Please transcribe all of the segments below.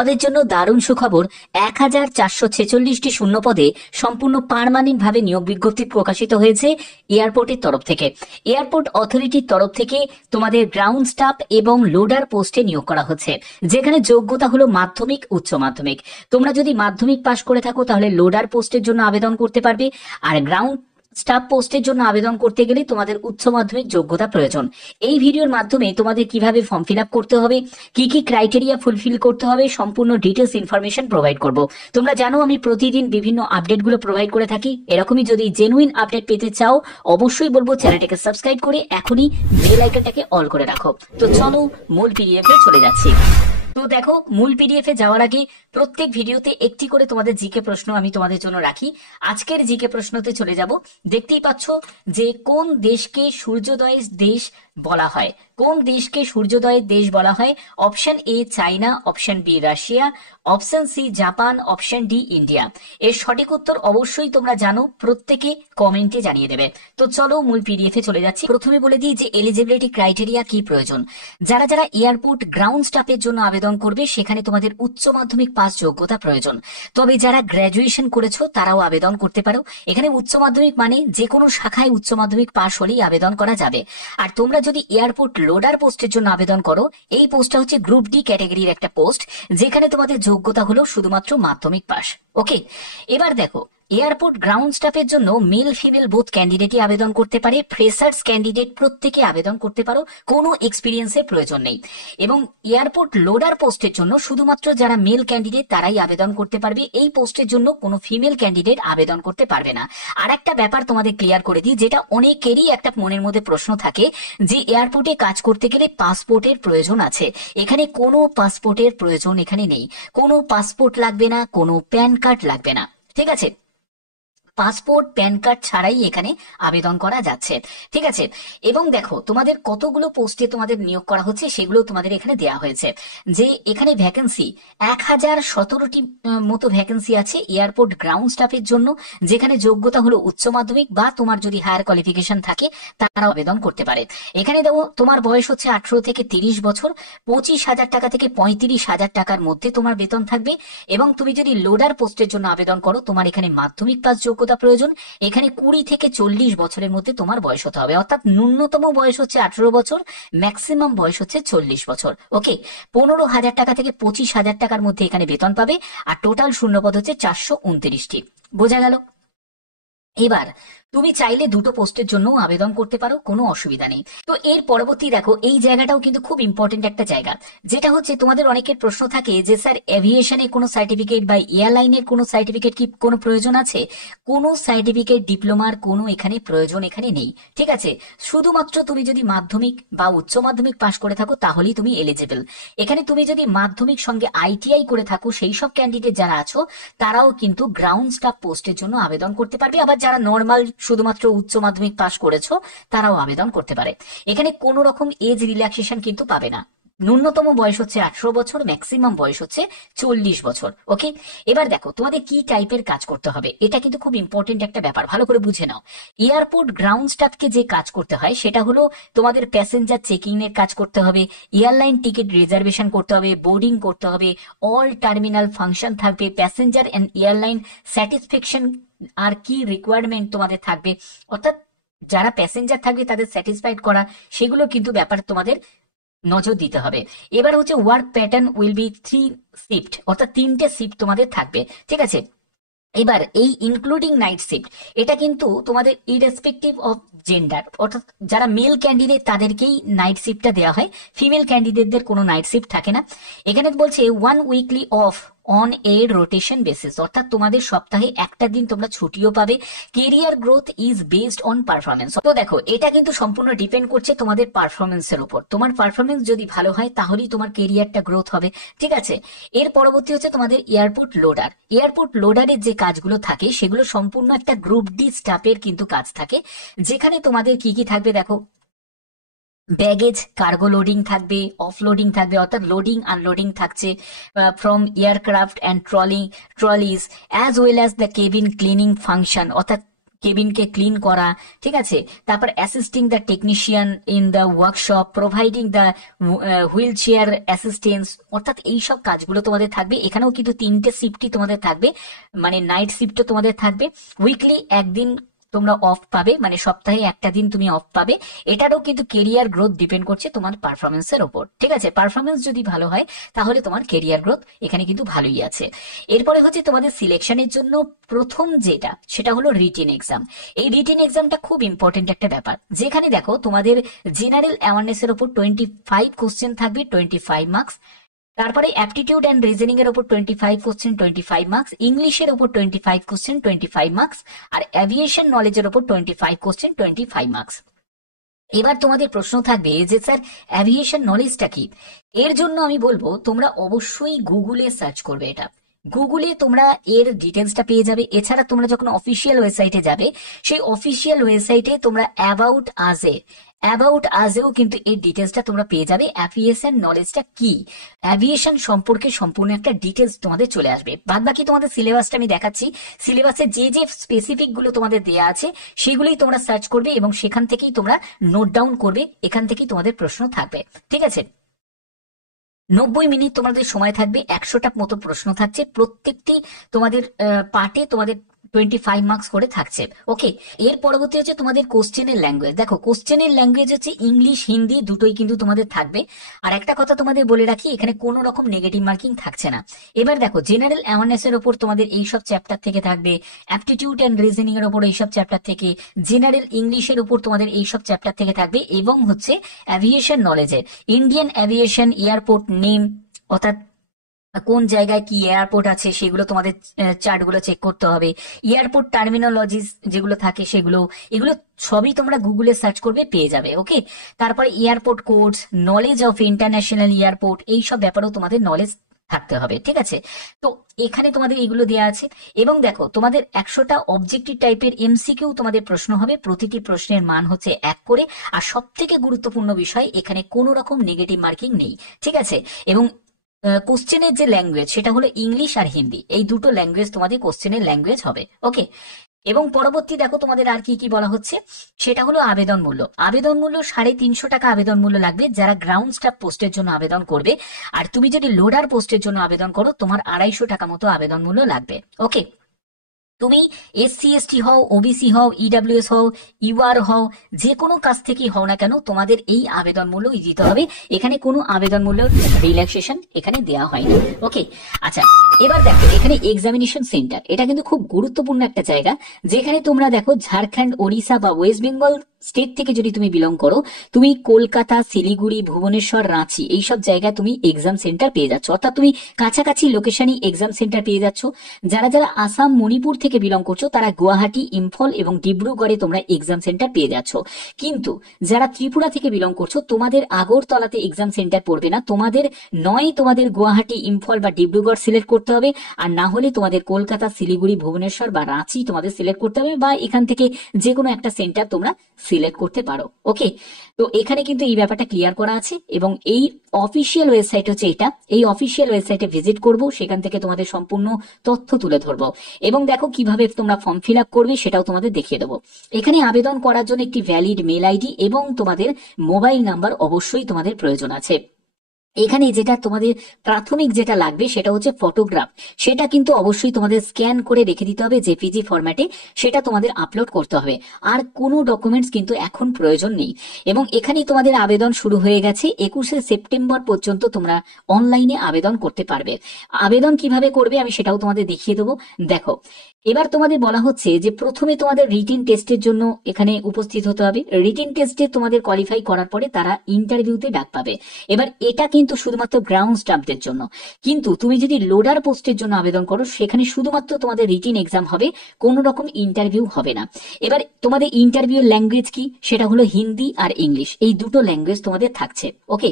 তাদের জন্য দারুণ সুখবর। 1446টি শূন্য পদে সম্পূর্ণ পার্মানেন্ট ভাবে নিয়োগ বিজ্ঞপ্তি প্রকাশিত হয়েছে এয়ারপোর্টের তরফ থেকে। এয়ারপোর্ট অথরিটির তরফ থেকে তোমাদের গ্রাউন্ড স্টাফ এবং লোডার পোস্টে নিয়োগ করা হচ্ছে, যেখানে যোগ্যতা হলো মাধ্যমিক, উচ্চ মাধ্যমিক। তোমরা যদি মাধ্যমিক পাশ করে থাকো তাহলে লোডার পোস্টের জন্য আবেদন করতে পারবে, আর গ্রাউন্ড স্টাফ পোস্টের জন্য আবেদন করতে গেলে তোমাদের উচ্চ মাধ্যমিক যোগ্যতা প্রয়োজন। এই ভিডিওর মাধ্যমে তোমাদের কিভাবে ফর্ম ফিল আপ করতে হবে, কি কি ক্রাইটেরিয়া ফুলফিল করতে হবে, সম্পূর্ণ ডিটেলস ইনফরমেশন প্রোভাইড করব। তোমরা জানো আমি প্রতিদিন বিভিন্ন আপডেটগুলো প্রোভাইড করে থাকি। এরকমই যদি জেনুইন আপডেট পেতে চাও অবশ্যই বলবো চ্যানেলটাকে সাবস্ক্রাইব করে এখনই বেল আইকনটাকে অল করে রাখো। তো চলো মূল পিডিএফ এ চলে যাচ্ছি। তো দেখো, মূল পিডিএফ এ যাওয়ার আগে প্রত্যেক ভিডিওতে একটি করে তোমাদের জিকে প্রশ্ন আমি তোমাদের জন্য রাখি। আজকের জিকে প্রশ্নতে চলে যাব। দেখতেই পাচ্ছ যে কোন দেশকে সূর্যোদয়ের দেশ বলা হয়, কোন দেশকে সূর্যোদয়ের দেশ বলা হয়? Option A China, option B Russia, option C Japan, option D India. এর সঠিক উত্তর অবশ্যই তোমরা জানো, প্রত্যেকে কমেন্টে জানিয়ে দেবে। তো চলো মূল পিডিএফ এ চলে যাচ্ছি। প্রথমে বলে দিই যে এলিজিবিলিটি ক্রাইটেরিয়া কি প্রয়োজন। যারা যারা এয়ারপোর্ট গ্রাউন্ড স্টাফের জন্য আবেদন করবে সেখানে তোমাদের উচ্চ মাধ্যমিক পাস যোগ্যতা প্রয়োজন। তবে যারা গ্র্যাজুয়েশন করেছো তারাও আবেদন করতে পারো। এখানে উচ্চ মাধ্যমিক মানে যে কোনো শাখায় উচ্চ মাধ্যমিক পাস হলেই আবেদন করা যাবে। আর তোমরা যদি এয়ারপোর্ট লোডার পোস্টের জন্য আবেদন করো, এই পোস্টটা হচ্ছে গ্রুপ ডি ক্যাটাগরির একটা পোস্ট, যেখানে তোমাদের যোগ্যতা হলো শুধুমাত্র মাধ্যমিক পাস। ওকে, এবার দেখো, এয়ারপোর্ট গ্রাউন্ড স্টাফের জন্য মেল ফিমেল বোথ ক্যান্ডিডেটই আবেদন করতে পারে। ফ্রেশার্স ক্যান্ডিডেট প্রত্যেকে আবেদন করতে পারো, কোনো এক্সপিরিয়েন্সের প্রয়োজন নেই। এবং এয়ারপোর্ট লোডার পোস্টের জন্য শুধুমাত্র যারা মেল ক্যান্ডিডেট তারাই আবেদন করতে পারবে। এই পোস্টের জন্য কোনো ফিমেল ক্যান্ডিডেট আবেদন করতে পারবে না। আর একটা ব্যাপার তোমাদের ক্লিয়ার করে দিই, যেটা অনেকেরই একটা মনের মধ্যে প্রশ্ন থাকে যে এয়ারপোর্টে কাজ করতে গেলে পাসপোর্টের প্রয়োজন আছে। এখানে কোনো পাসপোর্টের প্রয়োজন এখানে নেই। কোনো পাসপোর্ট লাগবে না, কোনো প্যান কার্ড লাগবে না। ঠিক আছে, পাসপোর্ট প্যান কার্ড ছাড়াই এখানে আবেদন করা যাচ্ছে। ঠিক আছে, এবং দেখো তোমাদের কতগুলো পোস্টে তোমাদের নিয়োগ করা হচ্ছে সেগুলো তোমাদের এখানে দেওয়া হয়েছে। যে এখানে ভ্যাকেন্সি 1017টি মতো ভ্যাকেন্সি আছে এয়ারপোর্ট গ্রাউন্ড স্টাফের জন্য, যেখানে যোগ্যতা হলো উচ্চ মাধ্যমিক বা তোমার যদি হায়ার কোয়ালিফিকেশন থাকে তারাও আবেদন করতে পারে। এখানে দেখো তোমার বয়স হচ্ছে 18 থেকে 30 বছর, 25,000 টাকা থেকে 35,000 টাকার মধ্যে তোমার বেতন থাকবে। এবং তুমি যদি লোডার পোস্টের জন্য আবেদন করো তোমার এখানে মাধ্যমিক পাস যোগ্যতা প্রয়োজন। এখানে 20 থেকে 40 বছরের মধ্যে তোমার বয়স হতে হবে, অর্থাৎ ন্যূনতম বয়স হচ্ছে 18 বছর, ম্যাক্সিমাম বয়স হচ্ছে 40 বছর। ওকে, 15,000 টাকা থেকে 25,000 টাকার মধ্যে এখানে বেতন পাবে। আর টোটাল শূন্যপদ হচ্ছে 429টি। বোঝা গেল? এবার তুমি চাইলে দুটো পোস্টের জন্য আবেদন করতে পারো, কোনো অসুবিধা নেই। তো এর পরবর্তী দেখো, এই জায়গাটাও কিন্তু খুব ইম্পর্টেন্ট একটা জায়গা, যেটা হচ্ছে তোমাদের অনেকের প্রশ্ন থাকে যে স্যার এভিয়েশনে কোনো সার্টিফিকেট বা এয়ারলাইনের কোনো সার্টিফিকেট কি কোনো প্রয়োজন আছে? কোনো সার্টিফিকেট ডিপ্লোমার কোনো এখানে প্রয়োজন এখানে নেই। ঠিক আছে, শুধুমাত্র তুমি যদি মাধ্যমিক বা উচ্চ মাধ্যমিক পাশ করে থাকো তাহলেই তুমি এলিজিবল। এখানে তুমি যদি মাধ্যমিক সঙ্গে আইটিআই করে থাকো সেই সব ক্যান্ডিডেট যারা আছো তারাও কিন্তু গ্রাউন্ড স্টাফ পোস্টের জন্য আবেদন করতে পারবে। আবার যারা নর্মাল শুধুমাত্র উচ্চ মাধ্যমিক পাশ করেছো তারাও আবেদন করতে পারে। এখানে কোনো রকম এজ রিল্যাক্সেশন কিন্তু পাবে না। ন্যূনতম বয়স হচ্ছে 18 বছর, ম্যাক্সিমাম বয়স হচ্ছে 40 বছর। ওকে, এবার দেখো তোমাদের কি টাইপের কাজ করতে হবে, এটা কিন্তু খুব ইম্পর্টেন্ট একটা ব্যাপার, ভালো করে বুঝে নাও। এয়ারপোর্ট গ্রাউন্ড স্টাফকে যে কাজ করতে হয় সেটা হলো তোমাদের প্যাসেঞ্জার চেকিং এর কাজ করতে হবে, এয়ারলাইন টিকিট রিজার্ভেশন করতে হবে, বোর্ডিং করতে হবে, অল টার্মিনাল ফাংশন থাকবে, প্যাসেঞ্জার এন্ড এয়ারলাইন স্যাটিসফ্যাকশন আর কি রিকোয়ারমেন্ট তোমাদের থাকবে, অর্থাৎ যারা প্যাসেঞ্জার থাকবে তাদের স্যাটিসফাইড করা, সেগুলো কিন্তু ব্যাপার তোমাদের নজর দিতে হবে। এবার হচ্ছে work pattern will be 3 shift, অর্থাৎ 3টে শিফট তোমাদের থাকবে। ঠিক আছে, এবার এই ইনক্লুডিং নাইট শিফট, এটা কিন্তু তোমাদের ইরেসপেক্টিভ অফ জেন্ডার, অর্থাৎ যারা মেল ক্যান্ডিডেট তাদেরকেই নাইট শিফটটা দেওয়া হয়, ফিমেল ক্যান্ডিডেটদের কোনো নাইট শিফট থাকে না। এখানে বলছে 1 weekly of on a rotation basis, অর্থাৎ তোমাদের সপ্তাহে একটা দিন তোমরা ছুটিও পাবে। Career growth is based on performance. তো দেখো এটা কিন্তু সম্পূর্ণ ডিপেন্ড করছে তোমাদের পারফরমেন্সের উপর। তোমার পারফরমেন্স যদি ভালো হয় তাহলেই তোমার কেরিয়ারটা গ্রোথ হবে। ঠিক আছে, এর পরবর্তী হচ্ছে তোমাদের এয়ারপোর্ট লোডার। এয়ারপোর্ট লোডারের যে কাজগুলো থাকে সেগুলো সম্পূর্ণ একটা গ্রুপ ডি স্টাফের কিন্তু কাজ থাকে, যেখানে তোমাদের কি কি থাকবে দেখো, ব্যাগেজ কার্গো লোডিং থাকবে, অফলোডিং থাকবে, অর্থাৎ লোডিং আনলোডিং থাকছে from aircraft and trolleys, as well as the cabin cleaning function, অর্থাৎ কেবিনকে ক্লিন করা, ঠিক আছে, তারপর assisting the technician in the workshop, providing the wheel chair assistance, অর্থাৎ এইসব কাজগুলো তোমাদের থাকবে। এখানেও কিন্তু 3টে শিফটই তোমাদের থাকবে, মানে নাইট শিফটও তোমাদের থাকবে। উইকলি একদিন তোমরা অফ পাবে, মানে সপ্তাহে একটা দিন তুমি অফ পাবে। এটারও কিন্তু কেরিয়ার গ্রোথ ডিপেন্ড করছে তোমার পারফরমেন্সের ওপর, ঠিক আছে। পারফরমেন্স যদি ভালো হয় তাহলে তোমার কেরিয়ার গ্রোথ এখানে কিন্তু ভালোই আছে। এরপরে হচ্ছে তোমাদের সিলেকশনের জন্য প্রথম যেটা, সেটা হলো রিটেন এক্সাম। এই রিটেন এক্সামটা খুব ইম্পর্টেন্ট একটা ব্যাপার, যেখানে দেখো তোমাদের জেনারেল অ্যাওয়ারনেস এর উপর 25 কোশ্চেন থাকবে, 25 মার্কস। তারপরে অ্যাপটিটিউড অ্যান্ড রিজনিং এর উপর 25 কোশ্চেন, 25 মার্কস। ইংলিশের উপর 25 কোশ্চেন, 25 মার্কস। আর অ্যাভিয়েশন নলেজের উপর 25 কোশ্চেন, 25 মার্কস। এবার তোমাদের প্রশ্ন থাকবে যে স্যার অ্যাভিয়েশন নলেজটা কি? এর জন্য আমি বলবো তোমরা অবশ্যই গুগলে সার্চ করবে। এটা গুগলে তোমরা এর ডিটেলসটা পেয়ে যাবে। এছাড়া তোমরা যখন অফিসিয়াল ওয়েবসাইটে যাবে, সেই অফিসিয়াল ওয়েবসাইটে তোমরা অ্যাবাউট আজেও কিন্তু এর ডিটেলসটা তোমরা পেয়ে যাবে। অ্যাভিয়েশন নলেজটা কি, অ্যাভিয়েশন সম্পর্কে সম্পূর্ণ একটা ডিটেলস তোমাদের চলে আসবে। বাদ বাকি তোমাদের সিলেবাসটা আমি দেখাচ্ছি। সিলেবাসে যে যে স্পেসিফিক গুলো তোমাদের দেয়া আছে সেগুলোই তোমরা সার্চ করবে এবং সেখান থেকেই তোমরা নোট ডাউন করবে। এখান থেকেই তোমাদের প্রশ্ন থাকবে, ঠিক আছে। 90 মিনিট তোমাদের সময় থাকবে, 100টা মতো প্রশ্ন থাকছে, প্রত্যেকটি তোমাদের পার্টে তোমাদের 25 মার্কস করে থাকছে। ওকে, এর পরবর্তী হচ্ছে তোমাদের কোশ্চেনের ল্যাঙ্গুয়েজ। দেখো কোশ্চেনের ল্যাঙ্গুয়েজ হচ্ছে ইংলিশ, হিন্দি দুটোই কিন্তু তোমাদের থাকবে। আর একটা কথা তোমাদের বলে রাখি, এখানে কোনো রকম নেগেটিভ মার্কিং থাকছে না। এবার দেখো জেনারেল অ্যাওয়ারনেস এর উপর তোমাদের এইসব চ্যাপ্টার থেকে থাকবে, অ্যাপটিটিউড অ্যান্ড রিজনিং এর উপর এইসব চ্যাপ্টার থেকে, জেনারেল ইংলিশের উপর তোমাদের এইসব চ্যাপ্টার থেকে থাকবে, এবং হচ্ছে অ্যাভিয়েশন নলেজের ইন্ডিয়ান অ্যাভিয়েশন এয়ারপোর্ট নেম, অর্থাৎ কোন জায়গায় কি এয়ারপোর্ট আছে সেগুলো তোমাদের চার্টগুলো চেক করতে হবে। এয়ারপোর্ট টার্মিনোলজিস যেগুলো থাকে সেগুলো, এগুলো সবই তোমরা গুগলে সার্চ করবে, পেয়ে যাবে। ওকে, তারপরে airport codes, knowledge of international airport, এইসব ব্যাপারেও তোমাদের নলেজ থাকতে হবে, ঠিক আছে। তো এখানে তোমাদের এগুলো দেওয়া আছে। এবং দেখো তোমাদের 100টা অবজেক্টিভ টাইপের এমসিকিউ তোমাদের প্রশ্ন হবে, প্রতিটি প্রশ্নের মান হচ্ছে 1 করে। আর সব থেকে গুরুত্বপূর্ণ বিষয়, এখানে কোনো রকম নেগেটিভ মার্কিং নেই, ঠিক আছে। এবং কোশ্চেনের যে ল্যাঙ্গুয়েজ সেটা হলো ইংলিশ আর হিন্দি, এই দুটো ল্যাঙ্গুয়েজ তোমাদের কোশ্চেনের ল্যাঙ্গুয়েজ হবে। ওকে, এবং পরবর্তী দেখো তোমাদের আর কি কি বলা হচ্ছে, সেটা হলো আবেদন মূল্য। আবেদন মূল্য 350 টাকা আবেদন মূল্য লাগবে যারা গ্রাউন্ড স্টাফ পোস্টের জন্য আবেদন করবে। আর তুমি যদি লোডার পোস্টের জন্য আবেদন করো, তোমার 250 টাকা মতো আবেদন মূল্য লাগবে। ওকে, তুমি SC ST হও, OBC হও, EWS হও, UR হও, যে কোনো কাজ থেকেই হও না কেন, তোমাদের এই আবেদন মূল্যই দিতে হবে। এখানে কোনো আবেদন মূল্য রিল্যাক্সেশন এখানে দেওয়া হয়নি। ওকে, আচ্ছা, এবার দেখো এখানে এক্সামিনেশন সেন্টার, এটা কিন্তু খুব গুরুত্বপূর্ণ একটা জায়গা, যেখানে তোমরা দেখো ঝাড়খণ্ড, ওড়িশা বা ওয়েস্ট বেঙ্গল স্টেট থেকে যদি তুমি বিলং করো, তুমি কলকাতা, শিলিগুড়ি, ভুবনেশ্বর, রাঁচি এইসব জায়গায় তুমি এক্সাম সেন্টার পেয়ে যাচ্ছ, অর্থাৎ তুমি কাছাকাছি লোকেশনই এক্সাম সেন্টার পেয়ে যাচ্ছ। যারা যারা আসাম, মণিপুর থেকে বিলং করছো, তারা গুয়াহাটি, ইম্ফল এবং ডিব্রুগড়ে তোমরা এক্সাম সেন্টার পেয়ে যাচ্ছ। কিন্তু যারা ত্রিপুরা থেকে বিলং করছো, তোমাদের আগরতলাতে এক্সাম সেন্টার পড়বে না। তোমাদের তোমাদের গুয়াহাটি, ইম্ফল বা ডিব্রুগড় সিলেক্ট করতে হবে, আর না হলে তোমাদের কলকাতা, শিলিগুড়ি, ভুবনেশ্বর বা রাঁচি তোমাদের সিলেক্ট করতে হবে, বা এখান থেকে যে কোনো একটা সেন্টার তোমরা সিলেক্ট করতে পারো। ওকে, তো এখানে কিন্তু এই ব্যাপারটা ক্লিয়ার করা আছে। এবং এই অফিসিয়াল ওয়েবসাইট হচ্ছে এটা, এই অফিসিয়াল ওয়েবসাইটে ভিজিট করব, সেখান থেকে তোমাদের সম্পূর্ণ তথ্য তুলে ধরবো। এবং দেখো কিভাবে তোমরা ফর্ম ফিল আপ করবে সেটাও তোমাদের দেখিয়ে দেবো। এখানে আবেদন করার জন্য একটি ভ্যালিড মেল আইডি এবং তোমাদের মোবাইল নাম্বার অবশ্যই তোমাদের প্রয়োজন আছে। এখানে যেটা তোমাদের প্রাথমিক যেটা লাগবে সেটা হচ্ছে ফটোগ্রাফ, সেটা কিন্তু অবশ্যই তোমাদের স্ক্যান করে রেখে দিতে হবে জেপিজি ফরম্যাটে, সেটা তোমাদের আপলোড করতে হবে। আর কোনো ডকুমেন্টস কিন্তু এখন প্রয়োজন নেই। এবং এখানেই তোমাদের আবেদন শুরু হয়ে গেছে, 21শে সেপ্টেম্বর পর্যন্ত তোমরা অনলাইনে আবেদন করতে পারবে। আবেদন কিভাবে করবে আমি সেটাও তোমাদের দেখিয়ে দেবো। দেখো, এবার তোমাদের বলা হচ্ছে যে প্রথমে তোমাদের রিটিন টেস্টের জন্য এখানে উপস্থিত হতে হবে। রিটিন টেস্টে তোমাদের কোয়ালিফাই করার পরে তারা ইন্টারভিউতে ডাক পাবে। এবার এটা কিন্তু শুধুমাত্র গ্রাউন্ড স্টাফদের জন্য, কিন্তু তুমি যদি লোডার পোস্টের জন্য আবেদন করো, সেখানে শুধুমাত্র তোমাদের রিটিন এক্সাম হবে, কোনো রকম ইন্টারভিউ হবে না। এবার তোমাদের ইন্টারভিউ ল্যাঙ্গুয়েজ কি, সেটা হলো হিন্দি আর ইংলিশ, এই দুটো ল্যাঙ্গুয়েজ তোমাদের থাকছে। ওকে,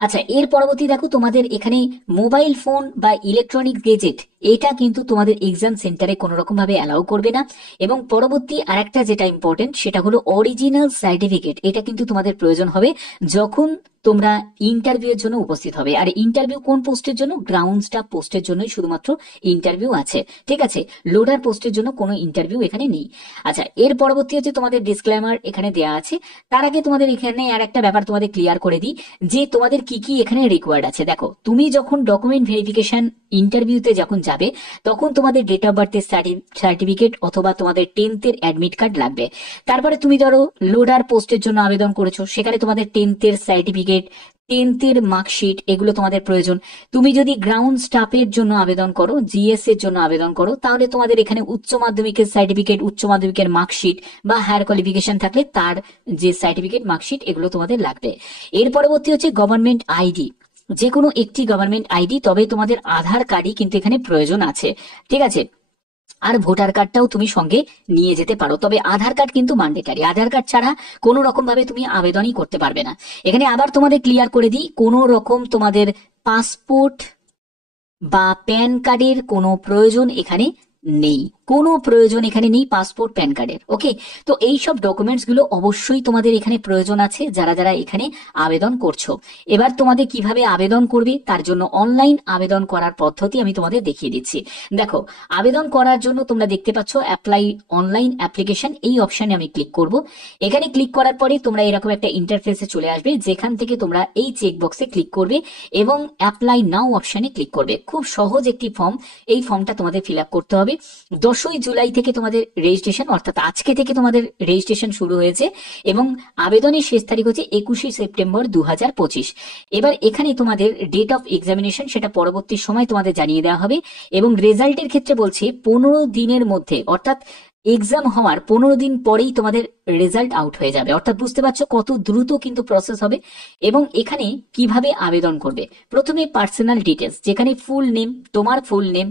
আচ্ছা, এর পরবর্তী দেখো তোমাদের এখানে মোবাইল ফোন বা ইলেকট্রনিক গেজেট, এটা কিন্তু তোমাদের এক্সাম সেন্টারে কোনো রকম ভাবে অ্যালাউ করবে না। এবং পরবর্তী আরেকটা যেটা ইম্পর্টেন্ট, সেটা হলো অরিজিনাল সার্টিফিকেট, এটা কিন্তু তোমাদের প্রয়োজন হবে যখন তোমরা ইন্টারভিউ এর জন্য উপস্থিত হবে। আর ইন্টারভিউ কোন পোস্টের জন্য? গ্রাউন্ড স্টাফ পোস্টের জন্যই শুধুমাত্র ইন্টারভিউ আছে, ঠিক আছে। লোডার পোস্টের জন্য কোনো ইন্টারভিউ এখানে নেই। আচ্ছা, এর পরবর্তী হচ্ছে তোমাদের ডিসক্লেমার এখানে দেওয়া আছে। তার আগে তোমাদের এখানে আর একটা ব্যাপার তোমাদের ক্লিয়ার করে দিই যে তোমাদের কি কি এখানে রিকোয়ার্ড আছে। দেখো, তুমি যখন ডকুমেন্ট ভেরিফিকেশন ইন্টারভিউতে যখন যাবে তখন তোমাদের ডেট অফ বার্থের সার্টিফিকেট অথবা তোমাদের 10th এর অ্যাডমিট কার্ড লাগবে। তারপরে তুমি ধরো লোডার পোস্টের জন্য আবেদন করেছো, সেখানে তোমাদের 10th এর সার্টিফিকেট, 10th এর মার্কশিট এগুলো তোমাদের প্রয়োজন। তুমি যদি গ্রাউন্ড স্টাফের জন্য আবেদন করো, জিএস এর জন্য আবেদন করো, তাহলে তোমাদের এখানে উচ্চ মাধ্যমিকের সার্টিফিকেট, উচ্চ মাধ্যমিকের মার্কশিট বা হায়ার কোয়ালিফিকেশন থাকলে তার যে সার্টিফিকেট, মার্কশিট এগুলো তোমাদের লাগবে। এর পরবর্তী হচ্ছে গভর্নমেন্ট আইডি, যে কোনো একটি গভর্নমেন্ট আইডি, তবে তোমাদের আধার কার্ডই কিন্তু এখানে প্রয়োজন আছে, ঠিক আছে। আর ভোটার কার্ডটাও তুমি সঙ্গে নিয়ে যেতে পারো, তবে আধার কার্ড কিন্তু ম্যান্ডেটরি। আধার কার্ড ছাড়া কোনো রকম ভাবে তুমি আবেদনই করতে পারবে না। এখানে আবার তোমাদের ক্লিয়ার করে দিই, কোনো রকম তোমাদের পাসপোর্ট বা প্যান কার্ডের কোনো প্রয়োজন এখানে নেই, কোনো প্রয়োজন এখানে নেই পাসপোর্ট প্যান কার্ডের। ওকে, তো এই সব ডকুমেন্টস গুলো অবশ্যই তোমাদের এখানে প্রয়োজন আছে যারা যারা এখানে আবেদন করছো। এবার তোমাদের কিভাবে আবেদন করবে তার জন্য অনলাইন আবেদন করার পদ্ধতি আমি তোমাদের দেখিয়ে দিচ্ছি। দেখো, আবেদন করার জন্য তোমরা দেখতে পাচ্ছ অ্যাপ্লাই অনলাইন অ্যাপ্লিকেশন, এই অপশনে আমি ক্লিক করব। এখানে ক্লিক করার পরে তোমরা এরকম একটা ইন্টারফেসে চলে আসবে, যেখান থেকে তোমরা এই চেক বক্সে ক্লিক করবে এবং অ্যাপ্লাই নাও অপশনে ক্লিক করবে। খুব সহজ একটি ফর্ম, এই ফর্মটা তোমাদের ফিল আপ করতে হবে। 10ই জুলাই থেকে তোমাদের রেজিস্ট্রেশন, অর্থাৎ আজকে থেকে তোমাদের রেজিস্ট্রেশন শুরু হয়েছে এবং আবেদনের শেষ তারিখ হচ্ছে 21 সেপ্টেম্বর 2025। এবার এখানে তোমাদের ডেট অফ এক্সামিনেশন সেটা পরবর্তী সময় তোমাদের জানিয়ে দেওয়া হবে এবং রেজাল্টের ক্ষেত্রে বলছে 15 দিনের মধ্যে, অর্থাৎ এক্সাম হওয়ার 15 দিন পরেই তোমাদের রেজাল্ট আউট হয়ে যাবে। অর্থাৎ বুঝতে পারছো কত দ্রুত কিন্তু প্রসেস হবে। এবং এখানে কিভাবে আবেদন করবে, প্রথমে পার্সোনাল ডিটেলস, যেখানে ফুল নেম, তোমার ফুল নেম,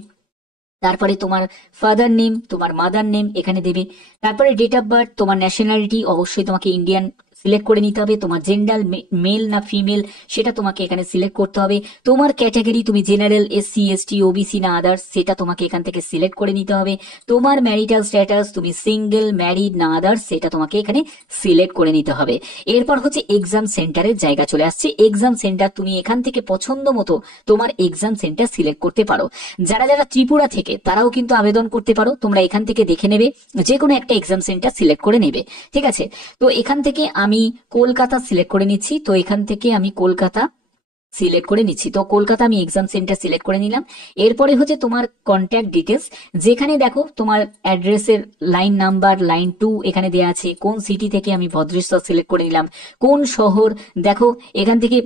তারপরে তোমার ফাদার নেম, তোমার মাদার নেম এখানে দেবে, তারপরে ডেট অফ বার্থ, তোমার ন্যাশনালিটি অবশ্যই তোমাকে ইন্ডিয়ান সিলেক্ট করে নিতে হবে, তোমার জেন্ডার মেল না ফিমেল সেটা তোমাকে এখানে সিলেক্ট করতে হবে, তোমার ক্যাটাগরি তুমি জেনারেল, এসসি এসটি ওবিসি না আদার্স সেটা তোমাকে এখান থেকে সিলেক্ট করে নিতে হবে, তোমার ম্যারিটাল স্ট্যাটাস তুমি সিঙ্গেল, ম্যারিড না আদার্স সেটা তোমাকে এখানে সিলেক্ট করে নিতে হবে। এরপর হচ্ছে এক্সাম সেন্টারের জায়গা চলে আসছে। এক্সাম সেন্টার তুমি এখান থেকে পছন্দ মতো তোমার এক্সাম সেন্টার সিলেক্ট করতে পারো। যারা যারা ত্রিপুরা থেকে তারাও কিন্তু আবেদন করতে পারো, তোমরা এখান থেকে দেখে নেবে, যে কোনো একটা এক্সাম সেন্টার সিলেক্ট করে নেবে, ঠিক আছে। তো এখান থেকে আমি কলকাতা সিলেক্ট করে নিচ্ছি, তো এখান থেকে আমি কলকাতা সিলেক্ট করে নিচ্ছি, তো কলকাতা আমি এক্সাম সেন্টার সিলেক্ট করে নিলাম। এরপরে হচ্ছে তোমার কন্ট্যাক্ট ডিটেলস, যেখানে দেখো তোমার অ্যাড্রেসের লাইন নাম্বার, লাইন 2 এখানে দেওয়া আছে। কোন সিটি থেকে, আমি ভদ্রেশ্বর সিলেক্ট করে নিলাম। কোন শহর, দেখো এখান থেকে।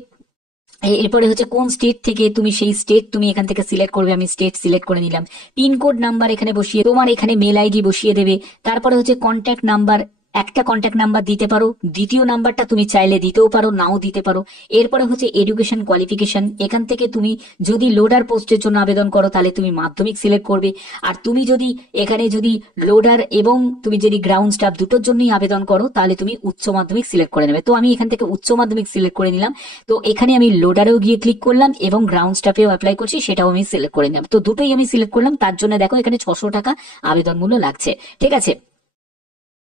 এরপরে হচ্ছে কোন স্টেট থেকে, তুমি সেই স্টেট তুমি এখান থেকে সিলেক্ট করবে, আমি স্টেট সিলেক্ট করে নিলাম। পিনকোড নাম্বার এখানে বসিয়ে, তোমার এখানে মেল আইডি বসিয়ে দেবে। তারপরে হচ্ছে কন্ট্যাক্ট নাম্বার, একটা কন্ট্যাক্ট নাম্বার দিতে পারো, দ্বিতীয় নাম্বারটা তুমি চাইলে দিতেও পারো, নাও দিতে পারো। এরপরে হচ্ছে এডুকেশন কোয়ালিফিকেশন, এখান থেকে তুমি যদি লোডার পোস্টের জন্য আবেদন করো তাহলে তুমি মাধ্যমিক সিলেক্ট করবে, আর তুমি যদি এখানে যদি লোডার এবং তুমি যদি গ্রাউন্ড স্টাফ দুটোর জন্যই আবেদন করো তাহলে তুমি উচ্চ মাধ্যমিক সিলেক্ট করে নেবে। তো আমি এখান থেকে উচ্চ মাধ্যমিক সিলেক্ট করে নিলাম। তো এখানে আমি লোডারেও গিয়ে ক্লিক করলাম এবং গ্রাউন্ড স্টাফেও অ্যাপ্লাই করছি, সেটাও আমি সিলেক্ট করে নিলাম। তো দুটোই আমি সিলেক্ট করলাম, তার জন্য দেখো এখানে 600 টাকা আবেদন মূল্য লাগছে, ঠিক আছে।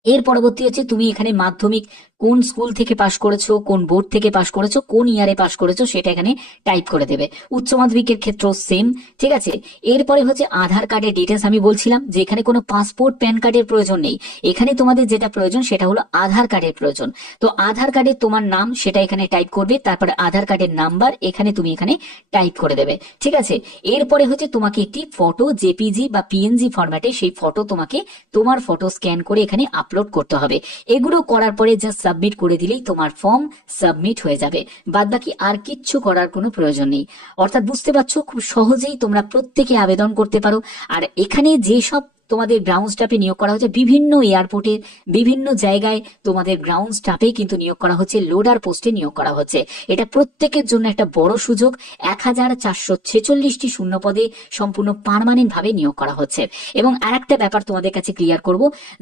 এর পরবর্তী হচ্ছে তুমি এখানে মাধ্যমিক কোন স্কুল থেকে পাশ করেছো, কোন বোর্ড থেকে পাশ করেছো, কোন ইয়ারে পাশ করেছো সেটা এখানে টাইপ করে দেবে। উচ্চ মাধ্যমিকের ক্ষেত্রেও সেম, ঠিক আছে। এরপরে হচ্ছে আধার কার্ডের ডিটেলস, আমি বলছিলাম যে এখানে কোনো পাসপোর্ট প্যান কার্ডের প্রয়োজন নেই, এখানে তোমাদের যেটা প্রয়োজন সেটা হলো আধার কার্ডের প্রয়োজন। তো আধার কার্ডে তোমার নাম সেটা এখানে টাইপ করবে, তারপরে আধার কার্ডের নাম্বার এখানে তুমি এখানে টাইপ করে দেবে, ঠিক আছে। এরপরে হচ্ছে তোমাকে একটি ফটো জেপিজি বা পিএনজি ফরম্যাটে সেই ফটো তোমাকে তোমার ফটো স্ক্যান করে এখানে আপলোড করতে হবে। এগুলো করার পরে জাস্ট সাবমিট করে দিলেই তোমার ফর্ম সাবমিট হয়ে যাবে, বাদ বাকি আর কিচ্ছু করার কোনো প্রয়োজন নেই। অর্থাৎ বুঝতে পারছো খুব সহজেই তোমরা প্রত্যেকে আবেদন করতে পারো। আর এখানে যেসব তোমাদের গ্রাউন্ড স্টাফে নিয়োগ করা হচ্ছে, বিভিন্ন এয়ারপোর্টে বিভিন্ন জায়গায় তোমাদের গ্রাউন্ড স্টাফে কিন্তু নিয়োগ করা হচ্ছে, লোডার পোস্টে নিয়োগ করা হচ্ছে। এটা প্রত্যেকের জন্য একটা বড় সুযোগ। 1446টি শূন্য পদে সম্পূর্ণ পার্মানেন্ট ভাবে নিয়োগ করা হচ্ছে। এবং আর একটা ব্যাপার তোমাদের কাছে ক্লিয়ার করব,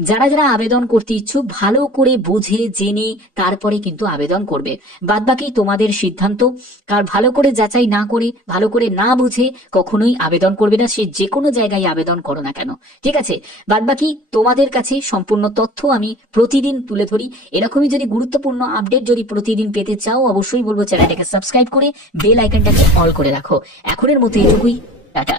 যারা যারা আবেদন করতে ইচ্ছুক ভালো করে বুঝে জেনে তারপরে কিন্তু আবেদন করবে, বাদ বাকি তোমাদের সিদ্ধান্ত। কারণ ভালো করে যাচাই না করে, ভালো করে না বুঝে কখনোই আবেদন করবে না, সে যে কোনো জায়গায় আবেদন করো না কেন, ঠিক ঠিক আছে, বাদবাকি তোমাদের কাছে সম্পূর্ণ তথ্য আমি প্রতিদিন তুলে ধরি। এরকমই যদি গুরুত্বপূর্ণ আপডেট যদি প্রতিদিন পেতে চাও, অবশ্যই বলবো চ্যানেলটাকে সাবস্ক্রাইব করে বেল আইকনটাকে অল করে রাখো। এখনের মতো এইটুকুই, টাটা।